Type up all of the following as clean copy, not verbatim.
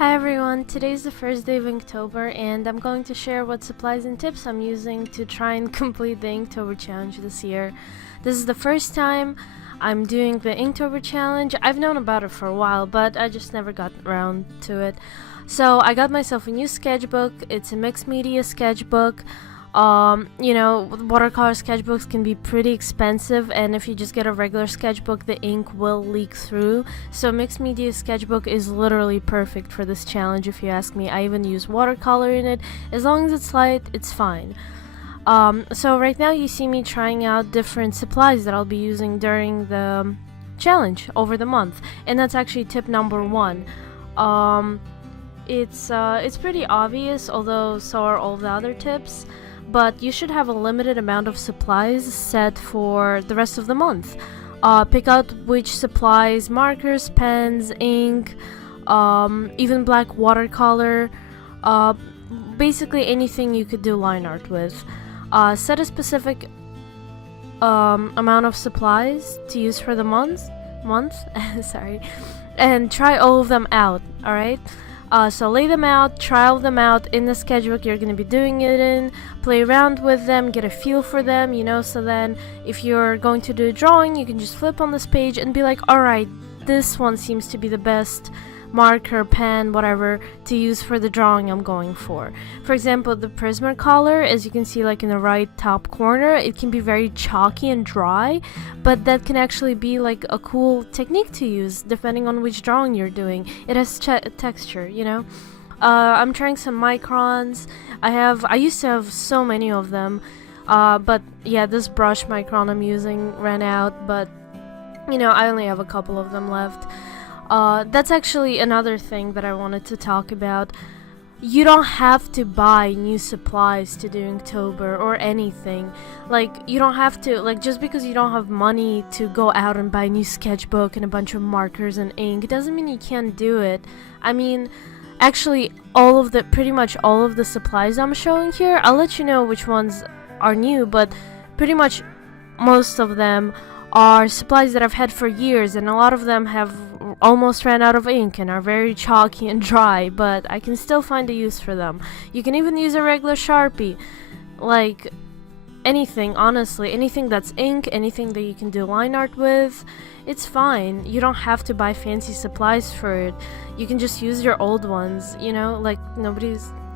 Hi everyone, today's the first day of Inktober and I'm going to share what supplies and tips I'm using to try and complete the Inktober challenge this year. This is the first time I'm doing the Inktober challenge. I've known about it for a while, but I just never got around to it. So I got myself a new sketchbook. It's a mixed media sketchbook. Watercolor sketchbooks can be pretty expensive, and if you just get a regular sketchbook, the ink will leak through. So mixed media sketchbook is literally perfect for this challenge if you ask me. I even use watercolor in it. As long as it's light, it's fine. So right now you see me trying out different supplies that I'll be using during the challenge over the month, and that's actually tip number 1. It's pretty obvious, although so are all the other tips. But you should have a limited amount of supplies set for the rest of the month. Pick out which supplies, markers, pens, ink, even black watercolor, basically anything you could do line art with. Set a specific amount of supplies to use for the month, sorry, and try all of them out, alright? So lay them out, trial them out in the sketchbook you're going to be doing it in, play around with them, get a feel for them, so then if you're going to do a drawing, you can just flip on this page and be like, alright, this one seems to be the best marker, pen, whatever, to use for the drawing I'm going for. For example, the Prismacolor, as you can see like in the right top corner, it can be very chalky and dry, but that can actually be like a cool technique to use depending on which drawing you're doing. It has texture, I'm trying some microns. I used to have so many of them, but yeah, this brush micron I'm using ran out, but I only have a couple of them left. That's actually another thing that I wanted to talk about. You don't have to buy new supplies to do Inktober or anything. Like, you don't have to, just because you don't have money to go out and buy a new sketchbook and a bunch of markers and ink, it doesn't mean you can't do it. I mean, actually, pretty much all of the supplies I'm showing here, I'll let you know which ones are new, but pretty much most of them are supplies that I've had for years, and a lot of them have almost ran out of ink and are very chalky and dry, but I can still find a use for them. You can even use a regular Sharpie. Like, anything, honestly, anything that's ink, anything that you can do line art with, it's fine. You don't have to buy fancy supplies for it. You can just use your old ones,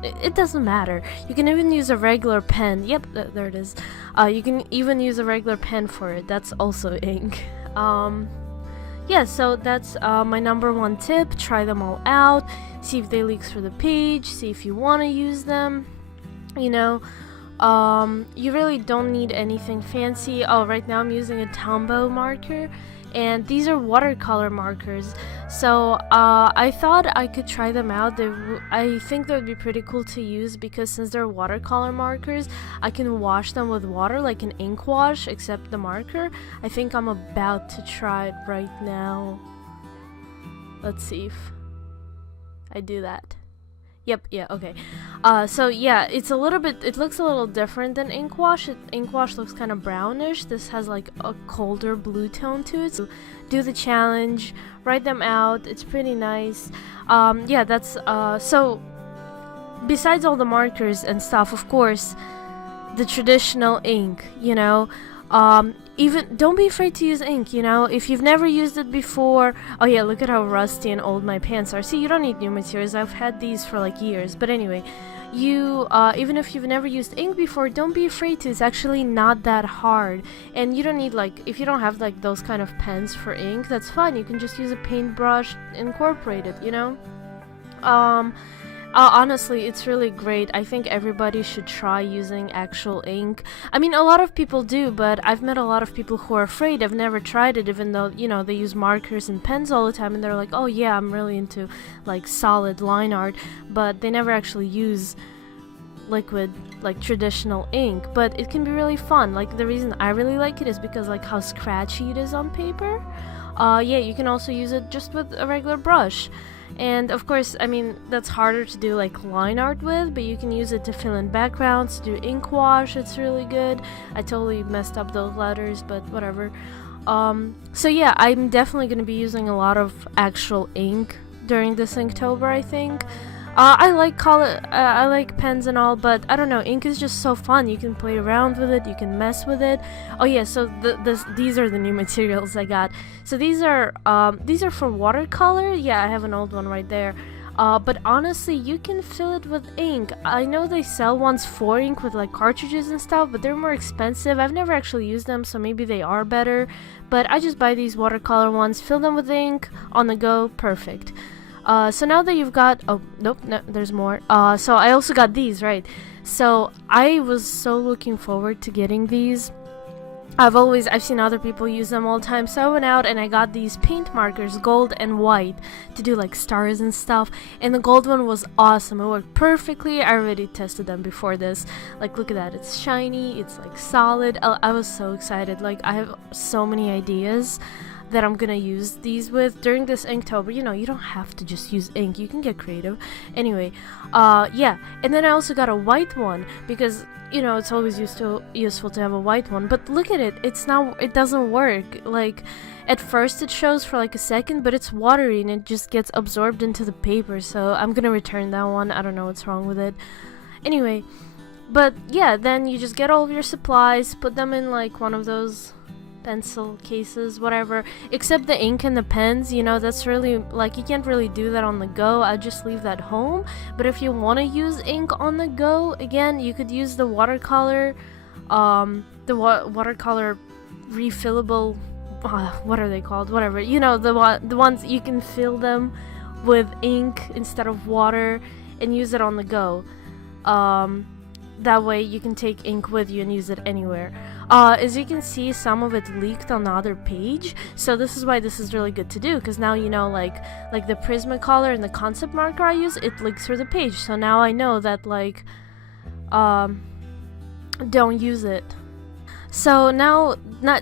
it doesn't matter. You can even use a regular pen. Yep, there it is. You can even use a regular pen for it. That's also ink. Yeah, so that's my number 1 tip. Try them all out. See if they leak through the page. See if you want to use them. You really don't need anything fancy. Oh, right now I'm using a Tombow marker, and these are watercolor markers. So I thought I could try them out. I think they would be pretty cool to use because since they're watercolor markers, I can wash them with water like an ink wash, except the marker. I think I'm about to try it right now. Let's see if I do that. Yep, yeah, okay. So yeah, it looks a little different than ink wash. Ink wash looks kind of brownish. This has like a colder blue tone to it. So do the challenge, write them out. It's pretty nice. Yeah, that's, so besides all the markers and stuff, of course, the traditional ink, even don't be afraid to use ink, if you've never used it before. Oh yeah, look at how rusty and old my pants are. See, you don't need new materials. I've had these for like years. But anyway, even if you've never used ink before, don't be afraid to. It's actually not that hard, and you don't need if you don't have those kind of pens for ink, that's fine. You can just use a paintbrush, incorporate it, honestly, it's really great. I think everybody should try using actual ink. I mean, a lot of people do, but I've met a lot of people who are afraid. I've never tried it, even though, they use markers and pens all the time, and they're like, oh yeah, I'm really into, solid line art, but they never actually use liquid, traditional ink. But it can be really fun. The reason I really like it is because, how scratchy it is on paper. Yeah, you can also use it just with a regular brush. And of course, I mean, that's harder to do line art with, but you can use it to fill in backgrounds, to do ink wash. It's really good. I totally messed up those letters, but whatever. So yeah, I'm definitely going to be using a lot of actual ink during this Inktober, I think. I like pens and all, but I don't know. Ink is just so fun. You can play around with it. You can mess with it. Oh yeah, so these are the new materials I got. So these are for watercolor. Yeah, I have an old one right there. But honestly, you can fill it with ink. I know they sell ones for ink with like cartridges and stuff, but they're more expensive. I've never actually used them, so maybe they are better. But I just buy these watercolor ones, fill them with ink, on the go, perfect. So now that you've got, oh, nope, no, there's more. So I also got these, right? So I was so looking forward to getting these. I've seen other people use them all the time, so I went out and I got these paint markers, gold and white, to do like stars and stuff, and the gold one was awesome. It worked perfectly. I already tested them before this. Like, look at that, it's shiny, it's like solid. I was so excited. Like, I have so many ideas that I'm gonna use these with during this Inktober. You know, you don't have to just use ink, you can get creative. Anyway, yeah, and then I also got a white one because, you know, it's always useful to have a white one. But look at it, it doesn't work. Like, at first it shows for like a second, but it's watery and it just gets absorbed into the paper, so I'm gonna return that one. I don't know what's wrong with it. Anyway, but yeah, then you just get all of your supplies, put them in like one of those pencil cases, whatever, except the ink and the pens. You know, that's really, like, you can't really do that on the go. I just leave that home. But if you want to use ink on the go, again, you could use the watercolor watercolor refillable, what are they called, whatever, you know, the ones you can fill them with ink instead of water and use it on the go. That way you can take ink with you and use it anywhere. As you can see, some of it leaked on the other page, so this is why this is really good to do, because now you know, like the Prismacolor and the concept marker I use, it leaks through the page, so now I know that, like, don't use it. So now,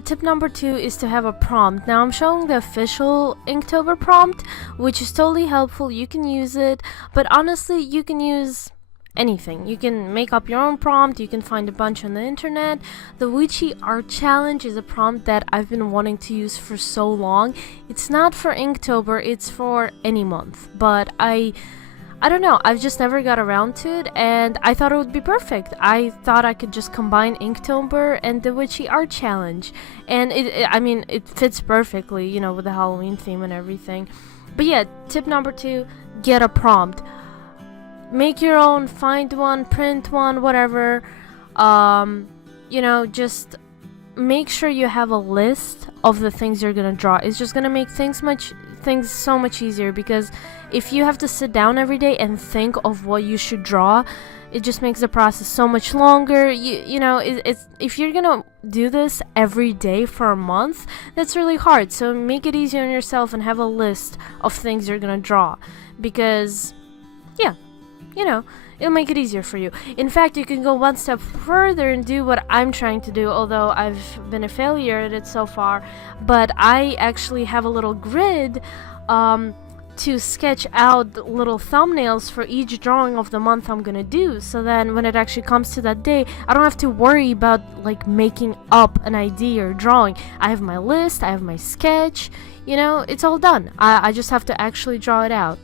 tip number 2 is to have a prompt. Now I'm showing the official Inktober prompt, which is totally helpful. You can use it, but honestly, you can use anything. You can make up your own prompt. You can find a bunch on the internet. The Witchy Art Challenge is a prompt that I've been wanting to use for so long. It's not for Inktober, it's for any month, but I don't know, I've just never got around to it, and I thought it would be perfect. I thought I could just combine Inktober and the Witchy Art Challenge, and it fits perfectly, you know, with the Halloween theme and everything. But yeah, tip number 2, get a prompt. Make your own, find one, print one, whatever. You know, just make sure you have a list of the things you're gonna draw. It's just gonna make things so much easier, because if you have to sit down every day and think of what you should draw, it just makes the process so much longer. You know, if you're gonna do this every day for a month, that's really hard. So make it easier on yourself and have a list of things you're gonna draw, because yeah, you know, it'll make it easier for you. In fact, you can go one step further and do what I'm trying to do, although I've been a failure at it so far. But I actually have a little grid to sketch out little thumbnails for each drawing of the month I'm gonna do, so then when it actually comes to that day, I don't have to worry about like making up an idea or drawing. I have my list, I have my sketch, you know, it's all done. I just have to actually draw it out.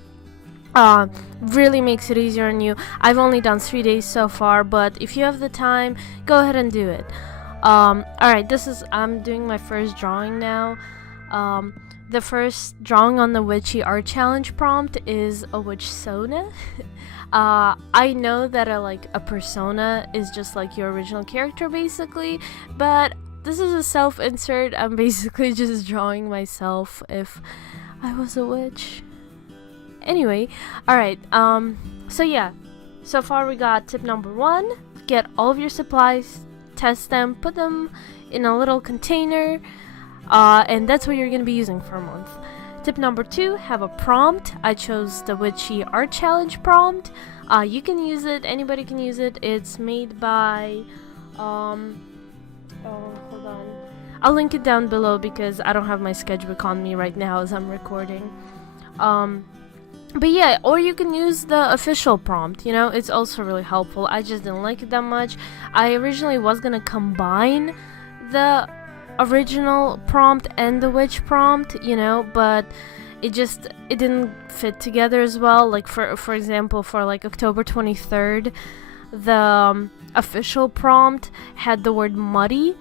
Really makes it easier on you. I've only done 3 days so far, but if you have the time, go ahead and do it. Alright, I'm doing my first drawing now. The first drawing on the Witchy Art Challenge prompt is a witch Sona. I know that a persona is just like your original character basically, but this is a self-insert. I'm basically just drawing myself if I was a witch. Anyway, alright, so yeah, so far we got tip number 1, get all of your supplies, test them, put them in a little container, and that's what you're gonna be using for a month. Tip number 2, have a prompt. I chose the Witchy Art Challenge prompt. You can use it, anybody can use it. It's made by, hold on, I'll link it down below because I don't have my sketchbook on me right now as I'm recording. But yeah, or you can use the official prompt, you know, it's also really helpful. I just didn't like it that much. I originally was gonna combine the original prompt and the witch prompt, you know, but it didn't fit together as well. Like for example, for like October 23rd, the official prompt had the word muddy,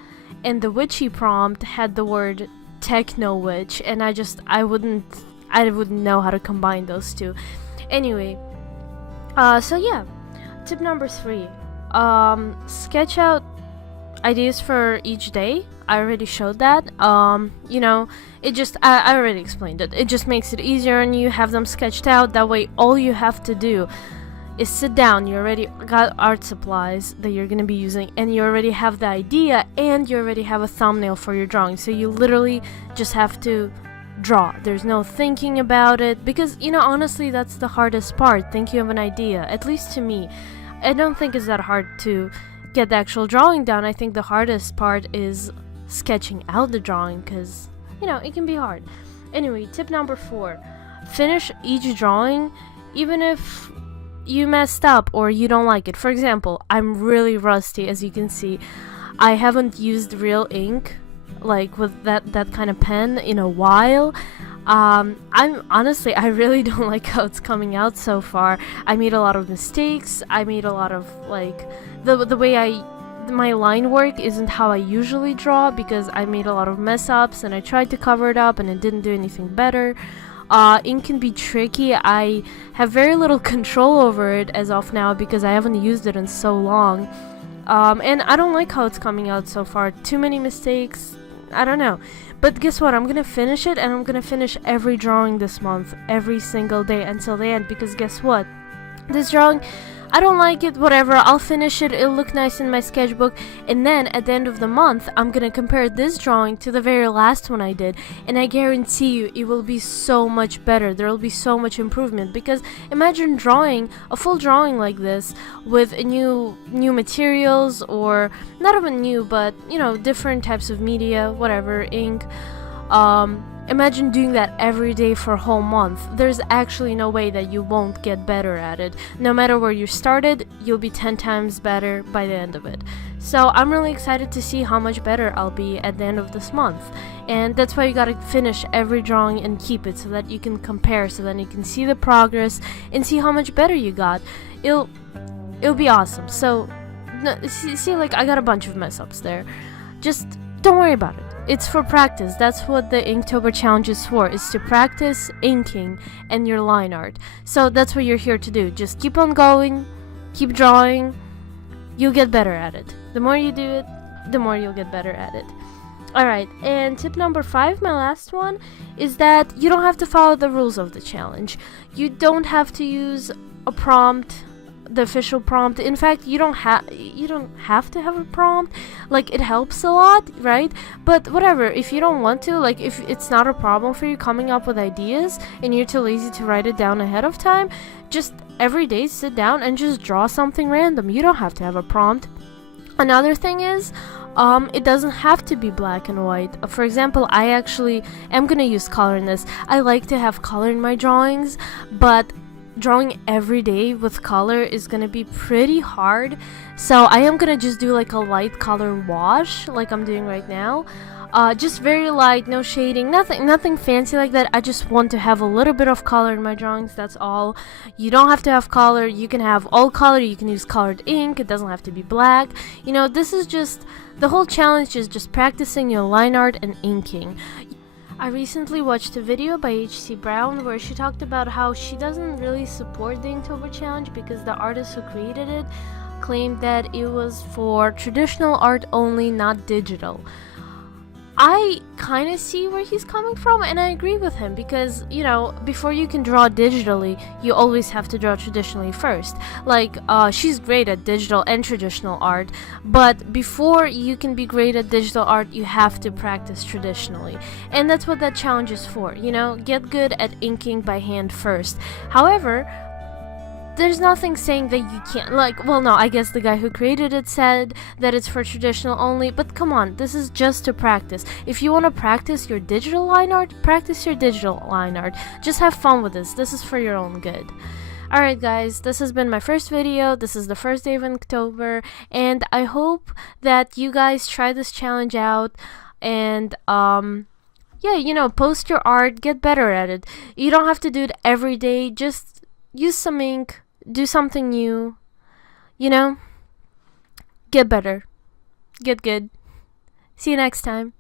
and the witchy prompt had the word techno witch, and I wouldn't know how to combine those two. Anyway, so yeah, tip number 3, sketch out ideas for each day. I already showed that. You know, I already explained it. It just makes it easier, and you have them sketched out. That way, all you have to do is sit down. You already got art supplies that you're gonna be using, and you already have the idea, and you already have a thumbnail for your drawing. So you literally just have to draw. There's no thinking about it, because, you know, honestly, that's the hardest part, thinking of an idea. At least to me. I don't think it's that hard to get the actual drawing done. I think the hardest part is sketching out the drawing, because, you know, it can be hard. Anyway, tip number 4, finish each drawing even if you messed up or you don't like it. For example, I'm really rusty, as you can see. I haven't used real ink, like with that kind of pen, in a while. I'm honestly, I really don't like how it's coming out so far. I made a lot of mistakes. I made a lot of, like, the way my line work isn't how I usually draw, because I made a lot of mess ups, and I tried to cover it up and it didn't do anything better. Ink can be tricky. I have very little control over it as of now, because I haven't used it in so long. And I don't like how it's coming out so far. Too many mistakes. I don't know. But guess what? I'm gonna finish it, and I'm gonna finish every drawing this month, every single day until the end, because guess what? This drawing, I don't like it, whatever, I'll finish it, it'll look nice in my sketchbook, and then at the end of the month, I'm gonna compare this drawing to the very last one I did, and I guarantee you, it will be so much better. There will be so much improvement, because imagine drawing a full drawing like this with new materials, or not even new, but, you know, different types of media, whatever, ink. Imagine doing that every day for a whole month. There's actually no way that you won't get better at it. No matter where you started, you'll be 10 times better by the end of it. So I'm really excited to see how much better I'll be at the end of this month. And that's why you gotta finish every drawing and keep it, so that you can compare, so that you can see the progress and see how much better you got. It'll be awesome. So, see, like, I got a bunch of mess ups there. Just don't worry about it. It's for practice. That's what the Inktober challenge is for, is to practice inking and your line art. So that's what you're here to do. Just keep on going, keep drawing, you'll get better at it. The more you do it, the more you'll get better at it. Alright, and tip number 5, my last one, is that you don't have to follow the rules of the challenge. You don't have to use a prompt, the official prompt. In fact, you don't have to have a prompt. Like, it helps a lot, right? But whatever, if you don't want to, like, if it's not a problem for you coming up with ideas and you're too lazy to write it down ahead of time, just every day sit down and just draw something random. You don't have to have a prompt. Another thing is, it doesn't have to be black and white. For example, I actually am gonna use color in this. I like to have color in my drawings, but drawing every day with color is gonna be pretty hard, so I am gonna just do like a light color wash, like I'm doing right now. Just very light, no shading, nothing fancy like that. I just want to have a little bit of color in my drawings, that's all. You don't have to have color, you can have all color, you can use colored ink, it doesn't have to be black. You know, this is just, the whole challenge is just practicing your line art and inking. I recently watched a video by H.C. Brown where she talked about how she doesn't really support the Inktober challenge because the artist who created it claimed that it was for traditional art only, not digital. I kind of see where he's coming from, and I agree with him, because, you know, before you can draw digitally, you always have to draw traditionally first. Like, she's great at digital and traditional art, but before you can be great at digital art, you have to practice traditionally. And that's what that challenge is for, you know, get good at inking by hand first. However, there's nothing saying that you can't, like, well, no, I guess the guy who created it said that it's for traditional only, but come on, this is just to practice. If you want to practice your digital line art, practice your digital line art. Just have fun with this. This is for your own good. Alright guys, this has been my first video. This is the first day of Inktober, and I hope that you guys try this challenge out, and yeah, you know, post your art, get better at it. You don't have to do it every day. Just use some ink, do something new, you know? Get better. Get good. See you next time.